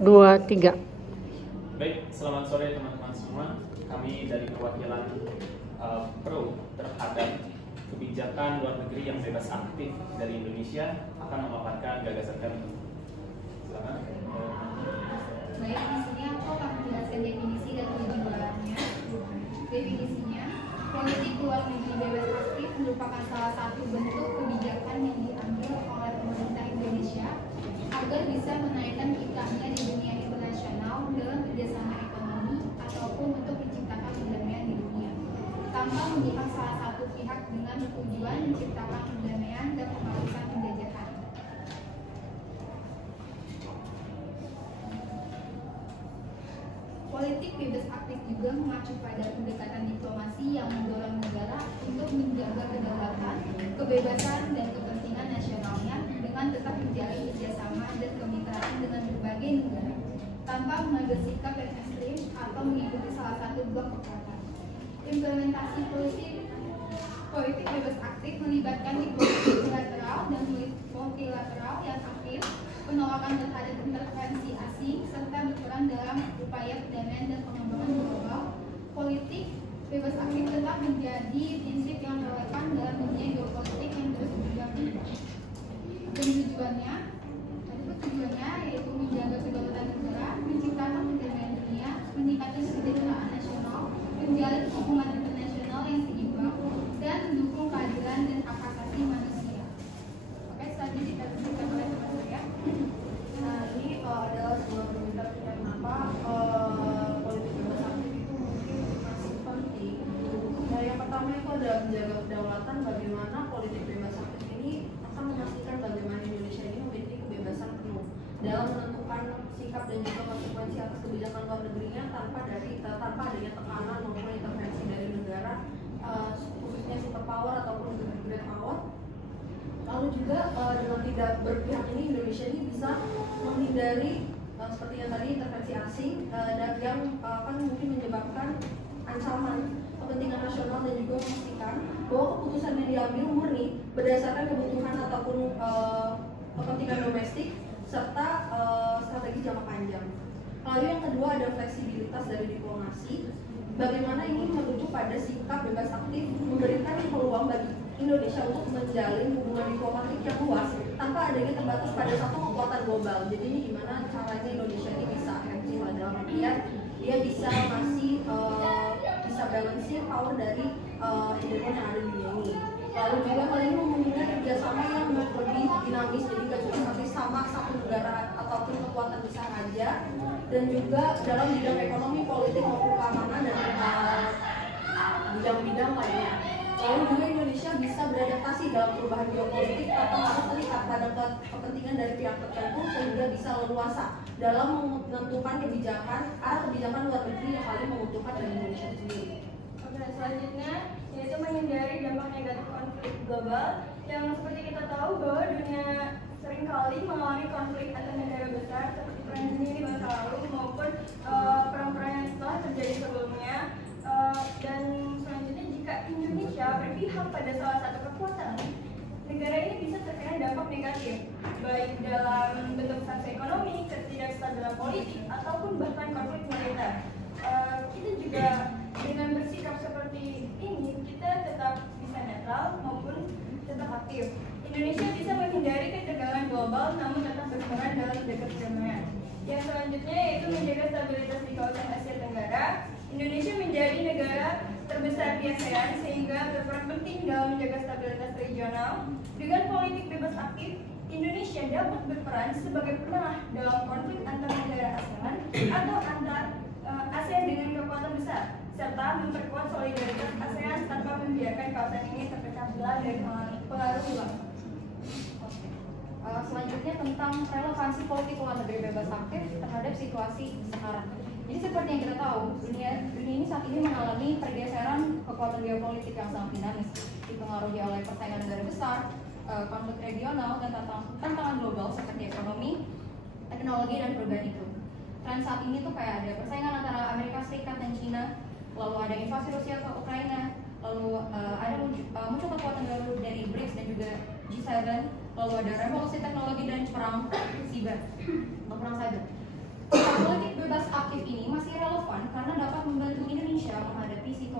2, 3. Baik, selamat sore teman-teman semua. Kami dari perwakilan PRO terhadap kebijakan luar negeri yang bebas aktif dari Indonesia akan memaparkan gagasan kami. Silakan. Baik, di sini aku akan menjelaskan definisi dan tujuannya. Definisinya, politik luar negeri bebas aktif merupakan salah satu bentuk kebijakan yang diambil oleh pemerintah Indonesia agar bisa menaikkan kiprahnya di dunia internasional dalam kerjasama ekonomi ataupun untuk menciptakan perdamaian di dunia, tanpa memihak salah satu pihak dengan tujuan menciptakan perdamaian dan penghapusan penjajahan. Politik bebas aktif juga mengacu pada pendekatan diplomasi yang mendorong negara untuk menjaga kedaulatan, kebebasan, dan kepentingan nasionalnya dengan tetap menjalin kerjasama dan kemitraan dengan berbagai negara, tanpa mengambil sikap yang ekstrim atau mengikuti salah satu blok kekuatan. Implementasi politik bebas aktif melibatkan diplomasi bilateral dan multilateral yang aktif, penolakan terhadap intervensi asing, serta berperan dalam upaya perdamaian dan pengembangan global. Politik bebas aktif tetap menjadi prinsip yang relevan dalam dunia geopolitik yang terus berubah. Dan tujuannya yaitu menjaga kedaulatan negara, menciptakan perdamaian dunia, meningkatkan kesejahteraan nasional, menjalin hubungan internasional yang seimbang, dan mendukung keadilan dan hak asasi manusia. Oke, selanjutnya kita oleh teman saya. Nah, ini adalah sebuah permintaan kenapa politik bebas aktif itu mungkin masih penting. Nah, yang pertama itu adalah menjaga kedaulatan. Bagaimana politik bebas aktif ini akan memastikan bagaimana Indonesia ini memiliki kebebasan penuh dalam menentukan sikap dan juga konsekuensi atas kebijakan luar negerinya tanpa adanya tekanan maupun intervensi dari negara, khususnya superpower ataupun great power. Lalu juga dengan tidak berpihak ini Indonesia ini bisa menghindari seperti yang tadi intervensi asing dan yang akan mungkin menyebabkan ancaman kepentingan nasional dan juga memastikan bahwa keputusan yang diambil murni berdasarkan kebutuhan ataupun kepentingan domestik serta strategi jangka panjang. Lalu yang kedua ada fleksibilitas dari diplomasi. Bagaimana ini merujuk pada sikap bebas aktif memberikan peluang bagi Indonesia untuk menjalin hubungan diplomatik yang luas tanpa adanya terbatas pada satu kekuatan global. Jadi ini gimana caranya Indonesia ini bisa efektif dalam artian dia bisa masih bisa balancing power dari independen yang ada di dunia ini. Lalu juga hal ini memungkinkan kerjasama yang lebih dinamis, jadi gak cuma seperti sama satu negara ataupun kekuatan besar aja, dan juga dalam bidang ekonomi, politik maupun keamanan dan bidang-bidang lainnya. Lalu juga Indonesia bisa beradaptasi dalam perubahan geopolitik tanpa harus terikat pada kepentingan dari pihak tertentu sehingga bisa leluasa dalam menentukan arah kebijakan luar negeri yang paling menguntungkan dari Indonesia sendiri. Oke, selanjutnya yaitu menghindari dampak negatif konflik global yang seperti kita tahu bahwa dunia seringkali mengalami konflik antar negara besar seperti perang dunia di masa lalu maupun perang-perang yang telah terjadi sebelumnya. Dan selanjutnya jika Indonesia berpihak pada salah satu kekuatan, negara ini bisa terkena dampak negatif baik dalam bentuk sanksi ekonomi, ketidakstabilan politik ataupun bahkan konflik militer. Kita juga dengan bersikap seperti ini kita tetap bisa netral maupun tetap aktif. Indonesia bisa menghindari ketegangan global namun tetap berperan dalam menjaga perdamaian. Yang selanjutnya yaitu menjaga stabilitas di kawasan Asia Tenggara. Indonesia menjadi negara terbesar di ASEAN sehingga berperan penting dalam menjaga stabilitas regional. Dengan politik bebas aktif, Indonesia dapat berperan sebagai penengah dalam konflik antar negara ASEAN atau antar ASEAN dengan kekuatan besar, serta memperkuat solidaritas ASEAN tanpa membiarkan kawasan ini terpecah belah dari pengaruh luar. Selanjutnya tentang relevansi politik luar negeri bebas aktif terhadap situasi sekarang. Jadi seperti yang kita tahu, dunia ini saat ini mengalami pergeseran kekuatan geopolitik yang sangat dinamis, dipengaruhi oleh persaingan negara besar, konflik regional, dan tantangan global seperti ekonomi, teknologi, dan perubahan iklim. Tren saat ini tuh kayak ada persaingan antara Amerika Serikat dan Cina, lalu ada invasi Rusia ke Ukraina, lalu ada muncul kekuatan baru dari BRICS dan juga G7, lalu ada revolusi teknologi dan perang cyber.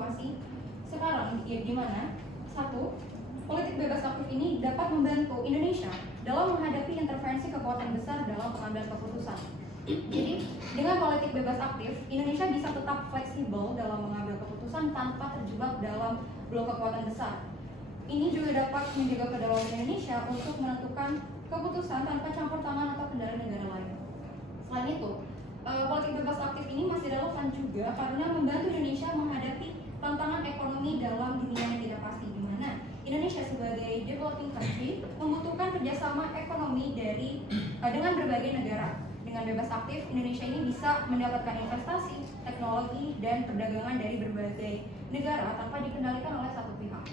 situasi sekarang, ya di mana satu, politik bebas aktif ini dapat membantu Indonesia dalam menghadapi intervensi kekuatan besar dalam pengambilan keputusan. Jadi, dengan politik bebas aktif, Indonesia bisa tetap fleksibel dalam mengambil keputusan tanpa terjebak dalam blok kekuatan besar. Ini juga dapat menjaga kedaulatan Indonesia untuk menentukan keputusan tanpa campur tangan atau kendali negara lain. Selain itu, politik bebas aktif ini masih relevan juga karena membantu Indonesia menghadapi tantangan ekonomi dalam dunia yang tidak pasti, di mana Indonesia sebagai developing country membutuhkan kerjasama ekonomi dengan berbagai negara. Dengan bebas aktif, Indonesia ini bisa mendapatkan investasi, teknologi, dan perdagangan dari berbagai negara tanpa dikendalikan oleh satu pihak.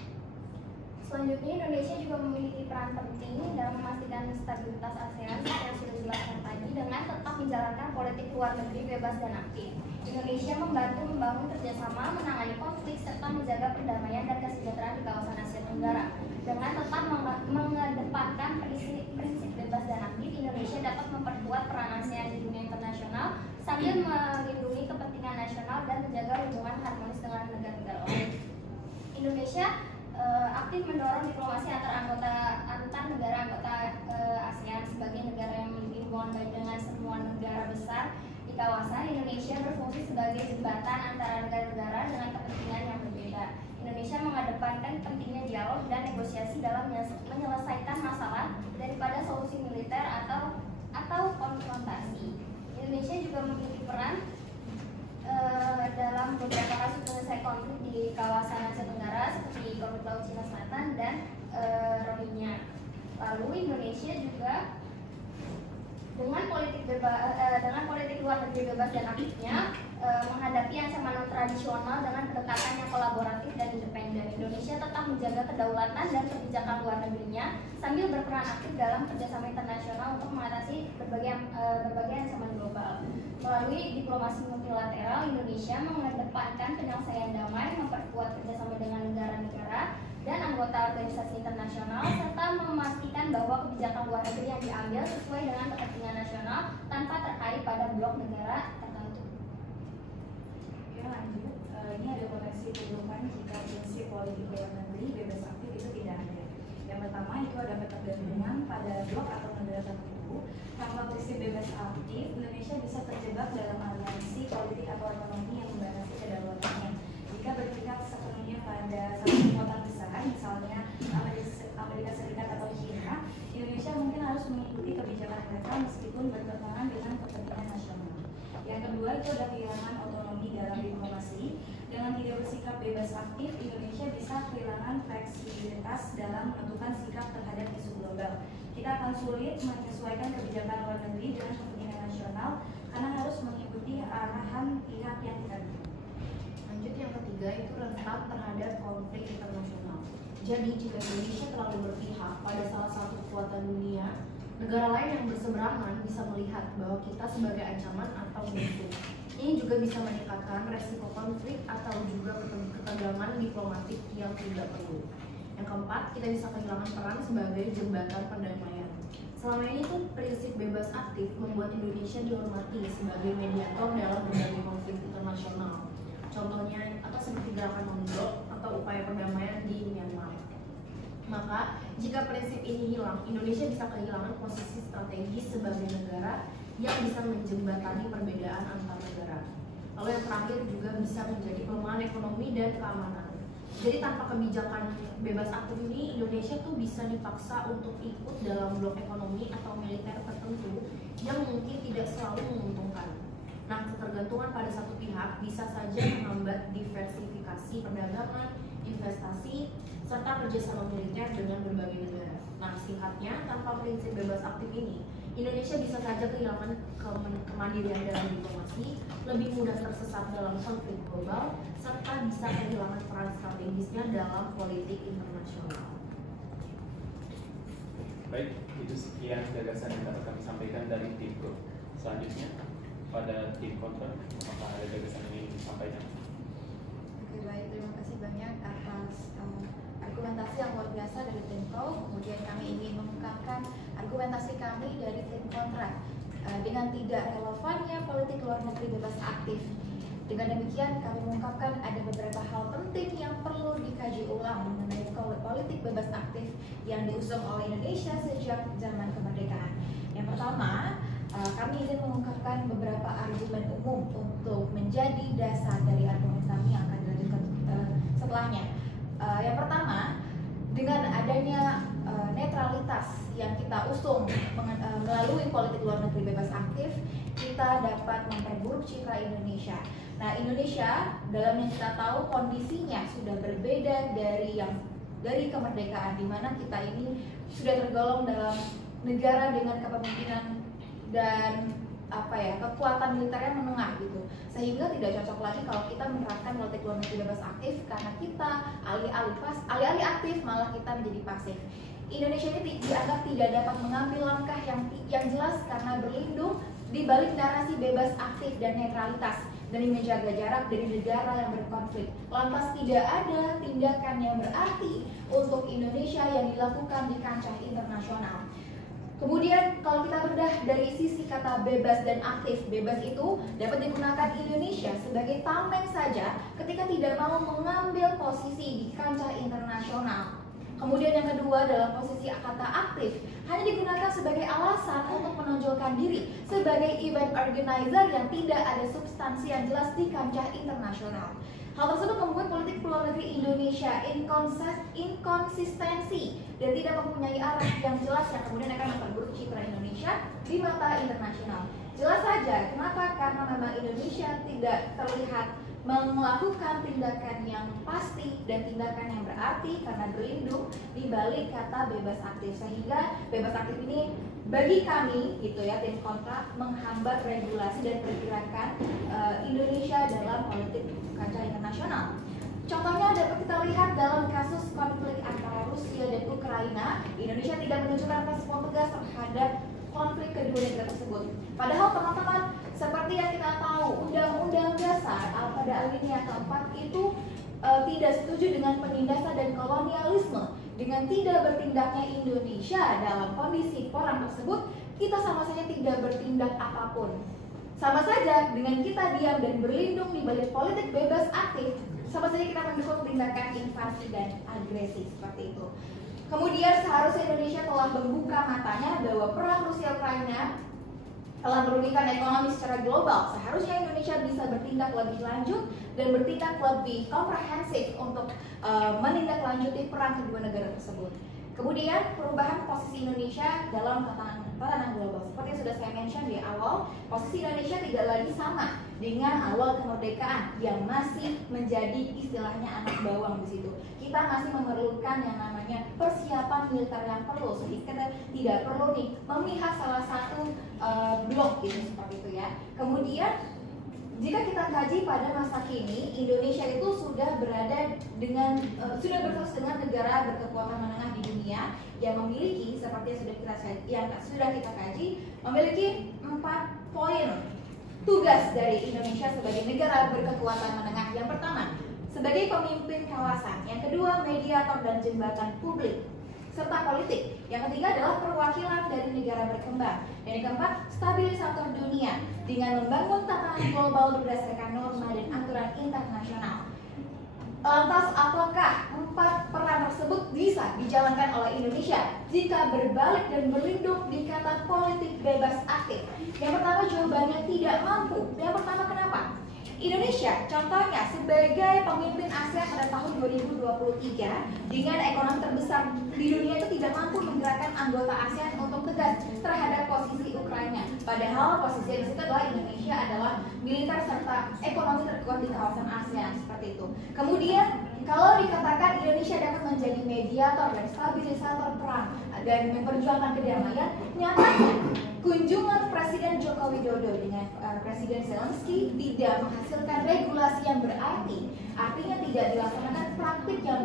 Selanjutnya, Indonesia juga memiliki peran penting dalam memastikan stabilitas ASEAN seperti yang sudah dijelaskan tadi dengan tetap menjalankan politik luar negeri bebas dan aktif. Indonesia membantu membangun kerjasama, menangani konflik, serta menjaga perdamaian dan kesejahteraan di kawasan Asia Tenggara. Dengan tetap mengedepankan prinsip bebas dan aktif, Indonesia dapat memperkuat peran ASEAN di dunia internasional sambil melindungi kepentingan nasional dan menjaga hubungan harmonis dengan negara-negara lain. Indonesia aktif mendorong diplomasi antar negara anggota ASEAN sebagai negara yang memiliki hubungan baik dengan semua negara besar di kawasan. Indonesia berfungsi sebagai jembatan antara negara-negara dengan kepentingan yang berbeda. Indonesia mengedepankan pentingnya dialog dan negosiasi dalam menyelesaikan masalah daripada solusi militer atau konfrontasi. Indonesia juga memiliki peran dalam beberapa kasus penyelesaian konflik di kawasan Asia Tenggara seperti konflik Laut Cina Selatan dan Rohingya. Lalu Indonesia juga dengan politik luar negeri bebas dan aktifnya menghadapi ancaman non-tradisional dengan pendekatan yang kolaboratif dan independen. Indonesia tetap menjaga kedaulatan dan kebijakan luar negerinya sambil berperan aktif dalam kerjasama internasional untuk mengatasi berbagai ancaman global. Melalui diplomasi multilateral, Indonesia mengedepankan penyelesaian damai, memperkuat kerjasama dengan negara-negara dan anggota organisasi internasional, serta memastikan bahwa kebijakan luar negeri yang diambil sesuai dengan kepentingan nasional tanpa terkait pada blok negara tertentu. Oke, lanjut. Ini ada potensi keburukan jika prinsip politik luar negeri bebas aktif itu tidak ada. Yang pertama itu ada ketergantungan pada blok atau negara tertentu. Tanpa prinsip bebas aktif, Indonesia bisa terjebak dalam aliansi politik atau ekonomi yang membatasi kedaulatannya. Jika berpihak sepenuhnya pada satu kekuatan besar, misalnya Amerika Serikat atau China, Indonesia mungkin harus mengikuti kebijakan mereka meskipun bertentangan dengan kepentingan nasional. Yang kedua itu ada kehilangan otonomi dalam diplomasi. Dengan tidak bersikap bebas aktif, Indonesia bisa kehilangan fleksibilitas dalam menentukan sikap terhadap isu global. Kita akan sulit menyesuaikan kebijakan luar negeri dengan kepentingan nasional karena harus mengikuti arahan pihak yang kita dukung. Lanjut, yang ketiga itu rentan terhadap konflik internasional. Jadi jika Indonesia terlalu berpihak pada salah satu kekuatan dunia, negara lain yang berseberangan bisa melihat bahwa kita sebagai ancaman atau musuh. Ini juga bisa meningkatkan resiko konflik atau juga ketegangan diplomatik yang tidak perlu. Yang keempat, kita bisa kehilangan peran sebagai jembatan perdamaian. Selama ini tuh prinsip bebas aktif membuat Indonesia dihormati sebagai mediator dalam berbagai konflik internasional. Contohnya seperti gerakan non-blok atau upaya perdamaian di Myanmar. Maka jika prinsip ini hilang, Indonesia bisa kehilangan posisi strategis sebagai negara yang bisa menjembatani perbedaan antar negara. Lalu yang terakhir juga bisa menjadi pelemahan ekonomi dan keamanan. Jadi tanpa kebijakan bebas aktif ini, Indonesia tuh bisa dipaksa untuk ikut dalam blok ekonomi atau militer tertentu yang mungkin tidak selalu menguntungkan. Nah, ketergantungan pada satu pihak bisa saja menghambat diversifikasi perdagangan, investasi, serta kerjasama militer dengan berbagai negara. Nah, singkatnya, tanpa prinsip bebas aktif ini, Indonesia bisa saja kehilangan kemandirian dalam diplomasi, lebih mudah tersesat dalam konflik global, serta bisa kehilangan peran strategisnya dalam politik internasional. Baik, itu sekian gagasan yang dapat kami sampaikan dari tim Pro. Selanjutnya, pada tim kontra, apakah ada gagasan yang ingin disampaikan? Oke, baik, terima kasih banyak atas argumentasi yang luar biasa dari tim Pro. Kemudian kami ingin mengungkapkan argumentasi kami dari tim kontra dengan tidak relevannya politik luar negeri bebas aktif Dengan demikian, kami mengungkapkan ada beberapa hal penting yang perlu dikaji ulang mengenai politik bebas aktif yang diusung oleh Indonesia sejak zaman kemerdekaan. Yang pertama, kami ingin mengungkapkan beberapa argumen umum untuk menjadi dasar dari argumen kami yang akan dilanjutkan setelahnya. Yang pertama, dengan adanya netralitas yang kita usung melalui politik luar negeri bebas aktif, kita dapat memperburuk citra Indonesia. Nah, Indonesia dalam yang kita tahu kondisinya sudah berbeda dari kemerdekaan, di mana kita ini sudah tergolong dalam negara dengan kepemimpinan dan kekuatan militernya menengah gitu, sehingga tidak cocok lagi kalau kita menerapkan politik luar negeri bebas aktif karena kita alih-alih aktif malah kita menjadi pasif. Indonesia ini dianggap tidak dapat mengambil langkah yang jelas karena berlindung di balik narasi bebas aktif dan netralitas demi menjaga jarak dari negara yang berkonflik. Lantas tidak ada tindakan yang berarti untuk Indonesia yang dilakukan di kancah internasional. Kemudian kalau kita bedah dari sisi kata bebas dan aktif, bebas itu dapat digunakan Indonesia sebagai tameng saja ketika tidak mau mengambil posisi di kancah internasional. Kemudian yang kedua, dalam posisi kata aktif hanya digunakan sebagai alasan untuk menonjolkan diri sebagai event organizer yang tidak ada substansi yang jelas di kancah internasional. Hal tersebut membuat politik luar negeri Indonesia inkonsistensi dan tidak mempunyai arah yang jelas yang kemudian akan memperburuk citra Indonesia di mata internasional. Jelas saja, kenapa? Karena memang Indonesia tidak terlihat melakukan tindakan yang pasti dan tindakan yang berarti karena berlindung di balik kata bebas aktif, sehingga bebas aktif ini bagi kami gitu ya, tim kontra, menghambat regulasi dan pergerakan Indonesia dalam politik kancah internasional. Contohnya dapat kita lihat dalam kasus konflik antara Rusia dan Ukraina, Indonesia tidak menunjukkan respon tegas terhadap konflik kedua negara tersebut. Padahal teman-teman, seperti yang kita tahu, Undang-Undang Dasar pada alinea keempat itu tidak setuju dengan penindasan dan kolonialisme. Dengan tidak bertindaknya Indonesia dalam kondisi perang tersebut, kita sama saja tidak bertindak apapun. Sama saja dengan kita diam dan berlindung di balik politik bebas aktif, sama saja kita mendukung tindakan invasi dan agresi seperti itu. Kemudian seharusnya Indonesia telah membuka matanya bahwa perang Rusia-Ukraina telah merugikan ekonomi secara global. Seharusnya Indonesia bisa bertindak lebih lanjut dan bertindak lebih komprehensif untuk menindaklanjuti perang kedua negara tersebut. Kemudian perubahan posisi Indonesia dalam tatanan global. Seperti yang sudah saya mention di awal, posisi Indonesia tidak lagi sama dengan awal kemerdekaan yang masih menjadi istilahnya anak bawang di situ. Kita masih memerlukan yang namanya persiapan militer yang perlu, sehingga kita tidak perlu nih memihak salah satu blok gitu seperti itu ya. Kemudian jika kita kaji pada masa kini, Indonesia itu sudah berada dengan sudah berstatus dengan negara berkekuatan menengah di dunia yang memiliki, seperti yang sudah kita kaji, memiliki 4 poin tugas dari Indonesia sebagai negara berkekuatan menengah. Yang pertama, sebagai pemimpin kawasan. Yang kedua, mediator dan jembatan publik serta politik. Yang ketiga adalah perwakilan dari negara berkembang. Dan yang keempat, stabilisator dunia dengan membangun tatanan global berdasarkan norma dan aturan internasional. Lantas, apakah 4 peran tersebut bisa dijalankan oleh Indonesia jika berbalik dan berlindung di kata politik bebas aktif? Yang pertama, jawabannya tidak mampu. Yang pertama, kenapa? Indonesia contohnya sebagai pemimpin ASEAN pada tahun 2023 dengan ekonomi terbesar di dunia itu tidak mampu menggerakkan anggota ASEAN untuk tegas terhadap posisi Ukraina. Padahal posisi di situ adalah Indonesia adalah militer serta ekonomi terkuat di kawasan ASEAN seperti itu. Kemudian kalau dikatakan Indonesia dapat menjadi mediator dan stabilisator perang dan memperjuangkan kedamaian, nyatanya kunjungan Presiden Joko Widodo dengan Presiden Zelensky tidak menghasilkan regulasi yang berarti, artinya tidak dilaksanakan praktik yang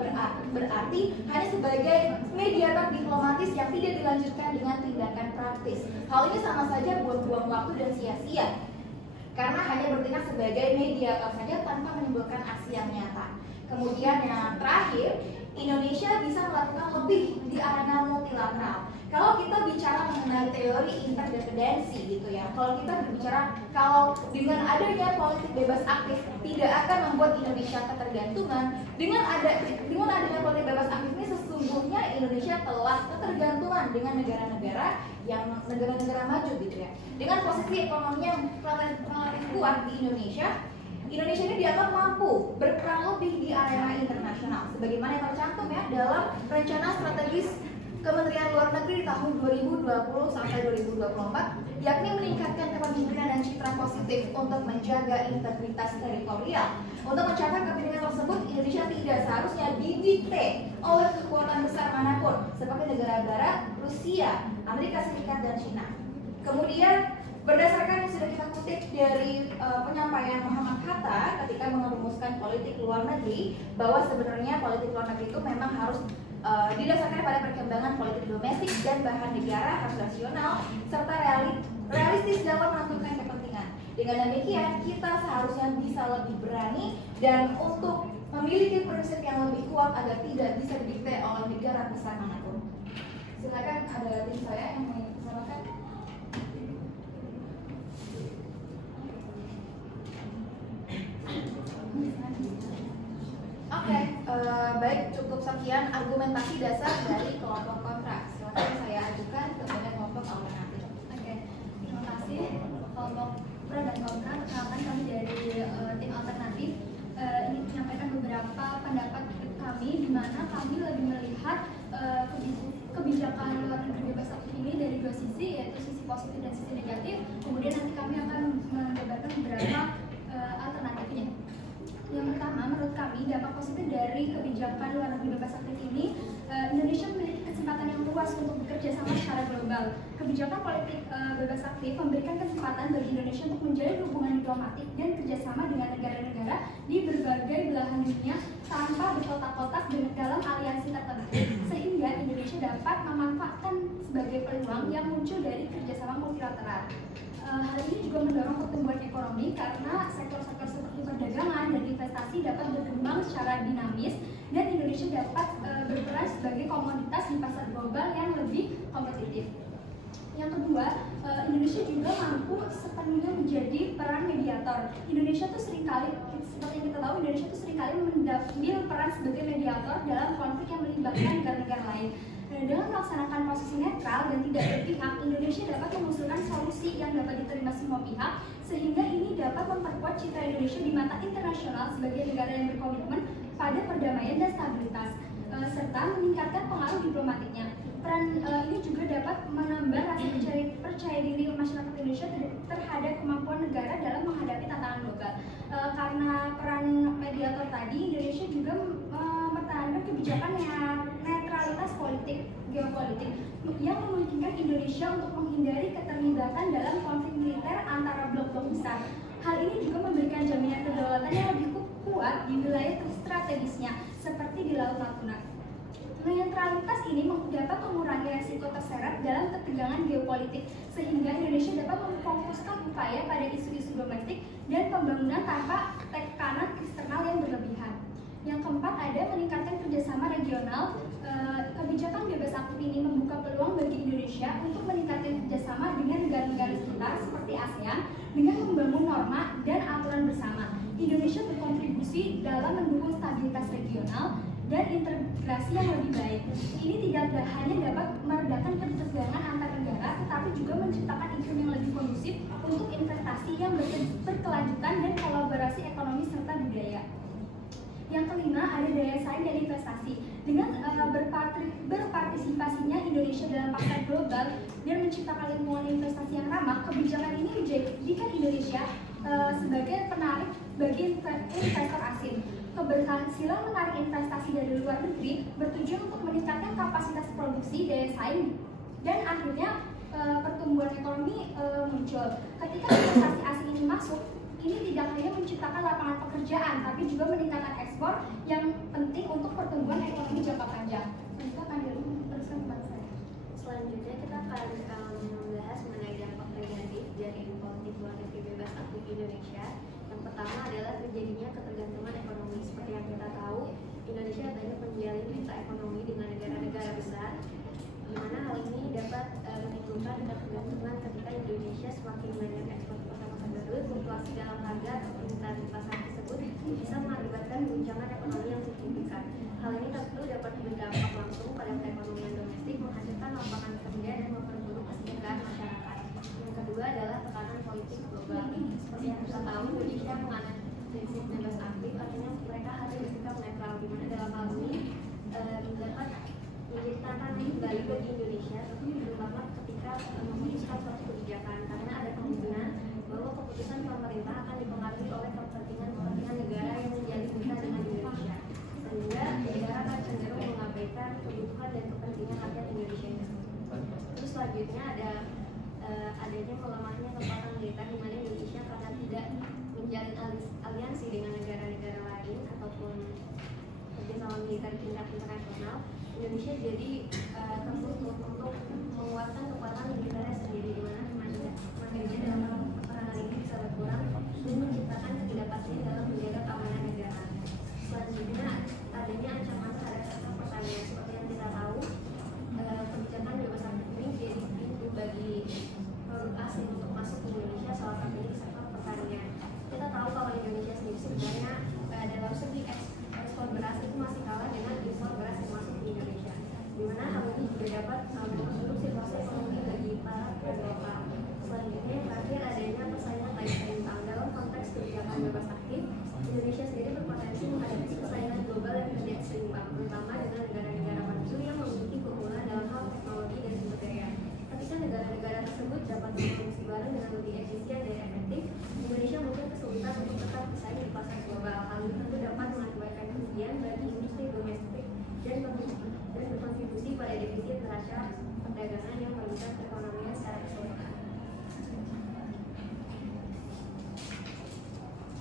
berarti, hanya sebagai mediator diplomatis yang tidak dilanjutkan dengan tindakan praktis. Hal ini sama saja buang-buang waktu dan sia-sia, karena hanya bertindak sebagai mediator saja tanpa menimbulkan aksi yang nyata. Kemudian yang terakhir, Indonesia bisa melakukan lebih di arena multilateral. Kalau kita bicara mengenai teori interdependensi gitu ya, kalau kita berbicara kalau dengan ada adanya politik bebas aktif tidak akan membuat Indonesia ketergantungan. Dengan adanya politik bebas aktif ini sesungguhnya Indonesia telah ketergantungan dengan negara-negara maju gitu ya. Dengan posisi ekonomi yang relatif kuat di Indonesia ini dianggap mampu berperan lebih di arena internasional sebagaimana yang tercantum ya dalam rencana strategis Kementerian Luar Negeri di tahun 2020 sampai 2024, yakni meningkatkan kepemimpinan dan citra positif untuk menjaga integritas teritorial. Untuk mencapai kepemimpinan tersebut, Indonesia tidak seharusnya didikte oleh kekuatan besar manapun seperti negara barat, Rusia, Amerika Serikat, dan Cina. Kemudian berdasarkan yang sudah kita kutip dari penyampaian Muhammad Hatta ketika merumuskan politik luar negeri, bahwa sebenarnya politik luar negeri itu memang harus didasarkan pada perkembangan politik domestik dan bahan negara, harus rasional serta realistis dalam menentukan kepentingan. Dengan demikian, kita seharusnya bisa lebih berani dan untuk memiliki prinsip yang lebih kuat agar tidak bisa didikte oleh negara besar manapun. Silakan, ada tim saya yang mau disampaikan. Oke, baik, cukup sekian argumentasi dasar dari kelompok kontra. Silakan saya ajukan kepada kelompok alternatif. Oke, terima kasih kelompok pro dan kontra. Perkenalkan kami dari tim alternatif. Ini menyampaikan beberapa pendapat kami di mana kami lebih melihat kebijakan luar negeri bebas aktif ini dari dua sisi, yaitu sisi positif dan sisi negatif. Kemudian nanti kami akan mendebatkan beberapa alternatifnya. Yang pertama, menurut kami dampak positif dari kebijakan luar negeri bebas aktif ini, Indonesia memiliki kesempatan yang luas untuk bekerja sama secara global. Kebijakan politik bebas aktif memberikan kesempatan bagi Indonesia untuk menjalin hubungan diplomatik dan kerjasama dengan negara-negara di berbagai belahan dunia tanpa berkotak-kotak dalam aliansi tertentu, sehingga Indonesia dapat memanfaatkan sebagai peluang yang muncul dari kerjasama multilateral. Hal ini juga mendorong pertumbuhan ekonomi karena sektor-sektor seperti perdagangan dan investasi dapat berkembang secara dinamis dan Indonesia dapat berperan sebagai komoditas di pasar global yang lebih kompetitif. Yang kedua, Indonesia juga mampu sepenuhnya menjadi peran mediator. Indonesia tuh seringkali, seperti yang kita tahu, Indonesia tuh seringkali mengambil peran sebagai mediator dalam konflik yang melibatkan negara-negara lain. Dengan melaksanakan posisi netral dan tidak berpihak, Indonesia dapat mengusulkan solusi yang dapat diterima semua pihak, sehingga ini dapat memperkuat citra Indonesia di mata internasional sebagai negara yang berkomitmen pada perdamaian dan stabilitas, serta meningkatkan pengaruh diplomatiknya. Peran ini juga dapat menambah rasa percaya diri masyarakat Indonesia terhadap kemampuan negara dalam menghadapi tantangan global. Karena peran mediator tadi, Indonesia juga mempertahankan kebijakan netralitas geopolitik yang memungkinkan Indonesia untuk menghindari keterlibatan dalam konflik militer antara blok-blok besar. Hal ini juga memberikan jaminan kedaulatan yang lebih kuat di wilayah strategisnya, seperti di Laut Natuna. Neutralitas ini dapat mengurangi resiko terseret dalam ketegangan geopolitik, sehingga Indonesia dapat memfokuskan upaya pada isu-isu domestik dan pembangunan tanpa tekanan eksternal yang berlebihan. Yang keempat, ada meningkatkan kerjasama regional. Kebijakan bebas aktif ini membuka peluang bagi Indonesia untuk meningkatkan kerjasama dengan negara-negara sekitar seperti ASEAN dengan membangun norma dan aturan bersama. Indonesia berkontribusi dalam mendukung stabilitas regional dan integrasi yang lebih baik. Ini tidak hanya dapat meredakan ketegangan antar negara, tetapi juga menciptakan iklim yang lebih kondusif untuk investasi yang berkelanjutan dan kolaborasi ekonomi serta budaya. Yang kelima, ada daya saing dan investasi. Dengan berpartisipasinya Indonesia dalam pasar global dan menciptakan lingkungan investasi yang ramah, kebijakan ini menjadikan Indonesia sebagai penarik bagi investor asing. Keberhasilan menarik investasi dari luar negeri bertujuan untuk meningkatkan kapasitas produksi, daya saing, dan akhirnya pertumbuhan ekonomi muncul. Ketika investasi asing ini masuk, ini tidak hanya menciptakan lapangan pekerjaan, tapi juga meningkatkan ekspor yang penting untuk pertumbuhan ekonomi jangka panjang. Selanjutnya akan diteruskan kepada saya. Selanjutnya kita akan membahas mengenai dampak negatif dari politik luar negeri bebas aktif Indonesia. Yang pertama adalah terjadinya ketergantungan ekonomi. Seperti yang kita tahu, Indonesia banyak menjalin mitra ekonomi dengan negara-negara besar, di mana hal ini dapat menimbulkan ketergantungan ketika Indonesia semakin banyak ekspor pertama tersebut, fluktuasi dalam harga kebijakan di pasar tersebut bisa mengakibatkan guncangan ekonomi yang signifikan. Hal ini tentu dapat berdampak langsung pada perekonomian domestik, menghasilkan lapangan kerja dan memperburuk kesejahteraan masyarakat. Yang kedua adalah tekanan politik global. Seperti yang kita tahu, Indonesia menganut prinsip bebas aktif, artinya mereka harus bersikap netral, di mana dalam hal ini dapat menjadi tantangan kembali bagi Indonesia, terutama ketika memutuskan suatu kebijakan, karena ada kemungkinan bahwa keputusan pemerintah akan dipengaruhi oleh kepentingan negara yang menjadi mitra dengan Indonesia, sehingga negara akan cenderung mengabaikan kebutuhan dan kepentingan rakyat Indonesia itu. Terus selanjutnya ada adanya melemahnya kekuatan militer, di mana Indonesia karena tidak menjalin aliansi dengan negara-negara lain ataupun kerjasama militer tingkat internasional, Indonesia jadi tertutup untuk menguatkan kekuatan militernya sendiri, di mana mandirinya dalam peperangan ini bisa berkurang dan menciptakan ketidakpastian dalam menjaga keamanan negara. Selanjutnya adanya ancaman terhadap sektor pertanian. Seperti yang kita tahu, kebijakan bebas aktif ini jadi pintu bagi produk asing untuk masuk ke Indonesia, salah satunya di sektor pertanian. Kita tahu kalau Indonesia sendiri sebenarnya dalam segi ekspor beras itu masih kalah dengan impor beras yang masuk ke Indonesia, di mana hal ini juga dapat memperburuk situasi ekonomi bagi para pedagang lokal. Selanjutnya terakhir adanya persaingan tak seimbang. Dalam konteks kebijakan bebas aktif, Indonesia sendiri berpotensi menghadapi persaingan global yang tidak seimbang, terutama dengan negara-negara maju yang memiliki keunggulan dalam hal teknologi dan sumber daya. Ketika negara-negara tersebut dapat berfungsi bareng dengan lebih efisien dan efektif, Indonesia mungkin kesulitan untuk tetap bersaing di pasar global. Hal ini tentu dapat mengakibatkan kerugian bagi industri domestik dan berkontribusi pada defisit neraca perdagangan yang merugikan perekonomian secara keseluruhan.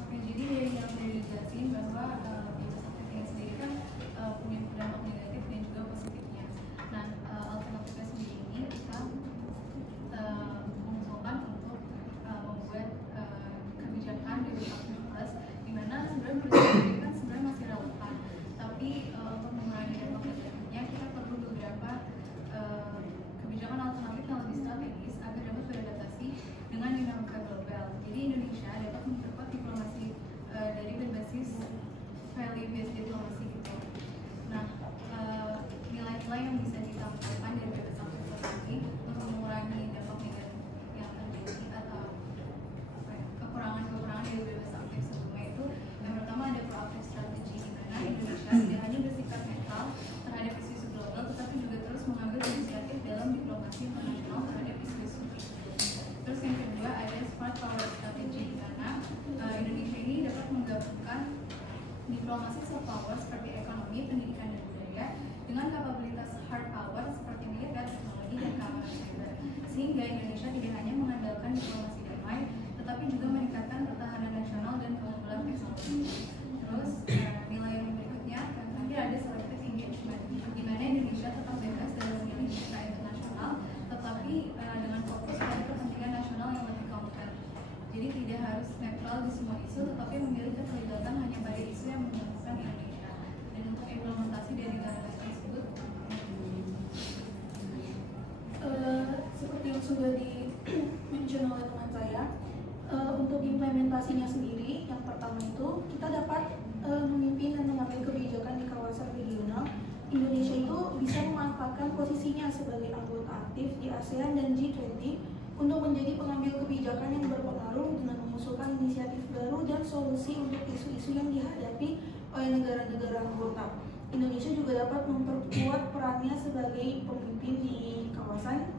Oke, jadi dari yang dijelasin bahwa bebas aktifnya sendiri kan punya dampak negatif dan juga positifnya. Nah, alternatifnya sendiri ini kita mengusulkan untuk membuat kebijakan bebas aktif plus, di mana sebenarnya bebas aktif kan sebenarnya masih relevan, tapi untuk mengurangi dampak negatifnya kita perlu beberapa kebijakan alternatif yang lebih strategis agar dapat beradaptasi dengan dinamika global. Jadi Indonesia dapat memperkuat diplomasi dari berbasis value-based diplomasi gitu. Nah, nilai-nilai yang bisa ditampilkan dari bebas aktif ini untuk mengurangi dampak negatif yang terjadi atau kekurangan-kekurangan dari bebas aktif sebelumnya itu, yang pertama ada proaktif strategi, di mana Indonesia tidak hanya bersikap netral terhadap isu-isu global, tetapi juga terus mengambil inisiatif dalam diplomasi internasional terhadap isu-isu. Terus yang kedua ada smart power strategi, di mana Indonesia ini dapat menggabungkan diplomasi soft power seperti ekonomi, pendidikan, dan budaya dengan kapabilitas hard power seperti militer, teknologi, dan keamanan cyber, sehingga Indonesia tidak hanya mengandalkan diplomasi damai, tetapi juga meningkatkan pertahanan nasional dan keunggulan teknologi. Terus nilai yang berikutnya terakhir ada selective engagement, di mana Indonesia tetap bebas dalam memilih mitra internasional, tetapi dengan fokus pada kepentingan nasional yang lebih konkret. Jadi tidak harus netral di semua isu, tetapi memilih keterlibatan hanya pada isu yang menguntungkan Indonesia. Dan untuk implementasi dari target tersebut, seperti yang sudah di-mention oleh teman saya, untuk implementasinya sendiri, yang pertama itu kita dapat memimpin dan mengambil kebijakan di kawasan regional. Indonesia itu bisa memanfaatkan posisinya sebagai anggota aktif di ASEAN dan G20 untuk menjadi pengambil kebijakan yang berpengaruh dengan mengusulkan inisiatif baru dan solusi untuk isu-isu yang dihadapi oleh negara-negara anggota. Indonesia juga dapat memperkuat perannya sebagai pemimpin di kawasan,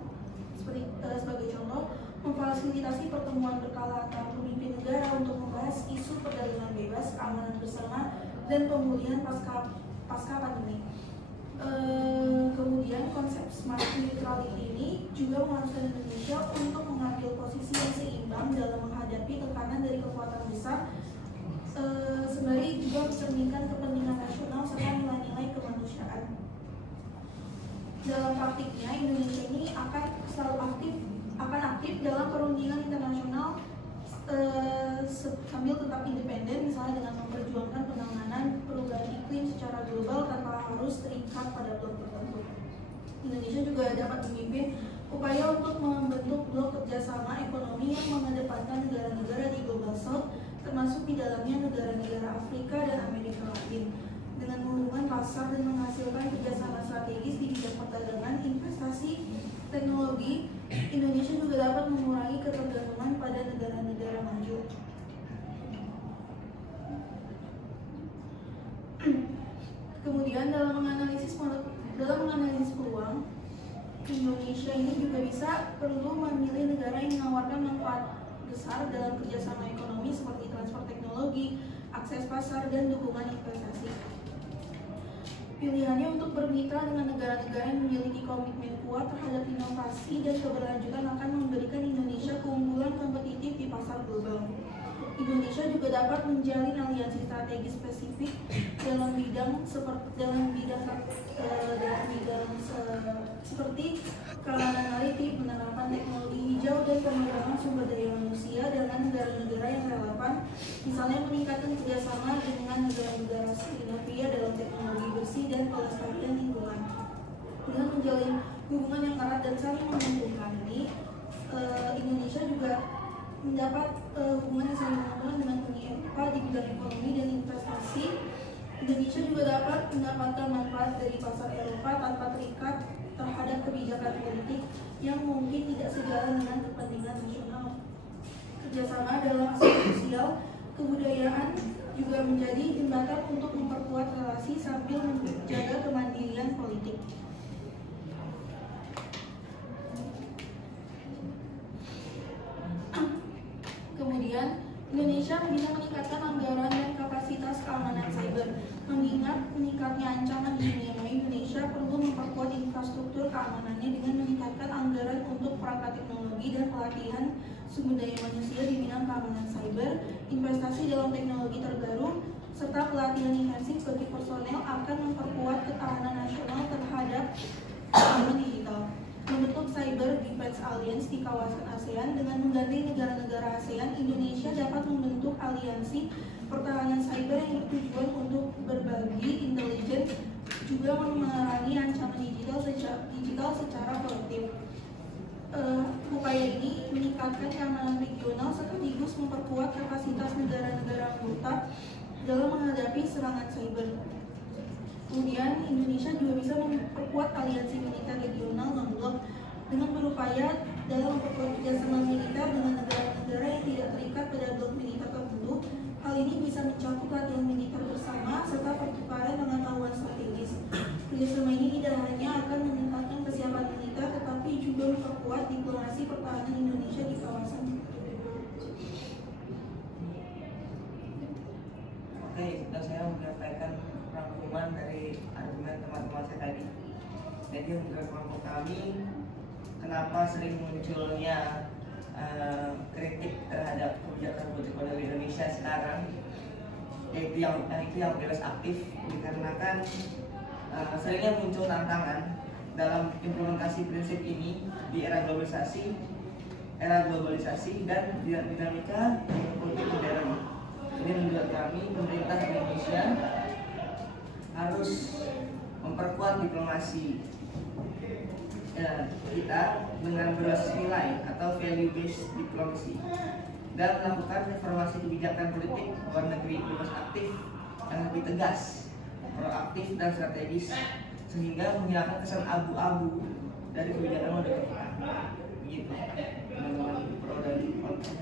sebagai contoh, memfasilitasi pertemuan berkala antara pemimpin negara untuk membahas isu perdagangan bebas, keamanan bersama, dan pemulihan pasca pandemi. Kemudian konsep smart neutrality ini juga mengharuskan Indonesia untuk mengambil posisi yang seimbang dalam menghadapi tekanan dari kekuatan besar, sembari juga mencerminkan kepentingan nasional serta nilai-nilai kemanusiaan. Dalam praktiknya, Indonesia ini akan selalu aktif dalam perundingan internasional sambil tetap independen, misalnya dengan memperjuangkan penanganan perubahan iklim secara global tanpa harus terikat pada blok tertentu. Indonesia juga dapat memimpin upaya untuk membentuk blok kerjasama ekonomi yang mengedepankan negara-negara di Global South, termasuk termasuk di dalamnya negara-negara Afrika dan Amerika Latin. Dengan menghubungkan pasar dan menghasilkan kerjasama strategis di bidang perdagangan, investasi, teknologi, Indonesia juga dapat mengurangi ketergantungan pada negara-negara maju. Kemudian dalam menganalisis peluang, Indonesia ini juga bisa perlu memilih negara yang menawarkan manfaat besar dalam kerjasama ekonomi seperti transfer teknologi, akses pasar, dan dukungan investasi. Pilihannya untuk bermitra dengan negara-negara yang memiliki komitmen kuat terhadap inovasi dan keberlanjutan akan memberikan Indonesia keunggulan kompetitif di pasar global. Indonesia juga dapat menjalin aliansi strategis spesifik dalam bidang seperti keamanan maritim, penerapan teknologi hijau, dan pengembangan sumber daya manusia dengan negara-negara yang relevan, misalnya meningkatkan kerjasama dengan negara-negara Skandinavia dalam teknologi bersih dan pelestarian lingkungan. Dengan menjalin hubungan yang erat dan saling menguntungkan ini, Indonesia juga mendapat hubungan yang saling menguntungkan dengan Uni Eropa di bidang ekonomi dan investasi. Indonesia juga dapat mendapatkan manfaat dari pasar Eropa tanpa terikat terhadap kebijakan politik yang mungkin tidak sejalan dengan kepentingan nasional. Kerjasama dalam aspek sosial, kebudayaan juga menjadi jembatan untuk memperkuat relasi sambil menjaga kemandirian politik. Kemudian, Indonesia bisa meningkatkan anggaran dan kapasitas keamanan cyber. Mengingat meningkatnya ancaman di dunia maya, Indonesia perlu memperkuat infrastruktur keamanannya dengan meningkatkan anggaran untuk perangkat teknologi dan pelatihan sumber daya manusia di bidang keamanan cyber, investasi dalam teknologi terbaru, serta pelatihan intensif bagi personel akan memperkuat ketahanan nasional terhadap keamanan digital. Membentuk Cyber Defense Alliance di kawasan ASEAN dengan menggandeng negara-negara ASEAN, Indonesia dapat membentuk aliansi pertahanan cyber yang bertujuan untuk berbagi intelijen, juga memerangi ancaman digital secara kolektif. Upaya ini meningkatkan keamanan regional sekaligus memperkuat kapasitas negara-negara anggota dalam menghadapi serangan cyber. Kemudian Indonesia juga bisa memperkuat aliansi militer regional non-blok dengan berupaya dalam memperkuat kerjasama militer dengan negara-negara yang tidak terikat pada blok militer tertentu. Hal ini bisa mencakup latihan militer bersama serta pertukaran pengetahuan strategis. Kerjasama ini tidak hanya akan meningkatkan kesiapan militer, tetapi juga memperkuat diplomasi pertahanan Indonesia di kawasan. Oke, saya menyampaikan rangkuman dari argumen teman-teman saya tadi. Jadi untuk kelompok kami, kenapa sering munculnya kritik terhadap kebijakan politik ekonomi Indonesia sekarang, yaitu yang bebas aktif, dikarenakan seringnya muncul tantangan dalam implementasi prinsip ini di era globalisasi dan dinamika politik modern. Ini menurut kami pemerintah Indonesia harus memperkuat diplomasi kita dengan berbasis nilai atau value based diplomacy dan melakukan reformasi kebijakan politik luar negeri bebas aktif yang lebih tegas, proaktif dan strategis sehingga menghilangkan kesan abu-abu dari kebijakan modern kita. Begitu teman-teman pro dan kontra.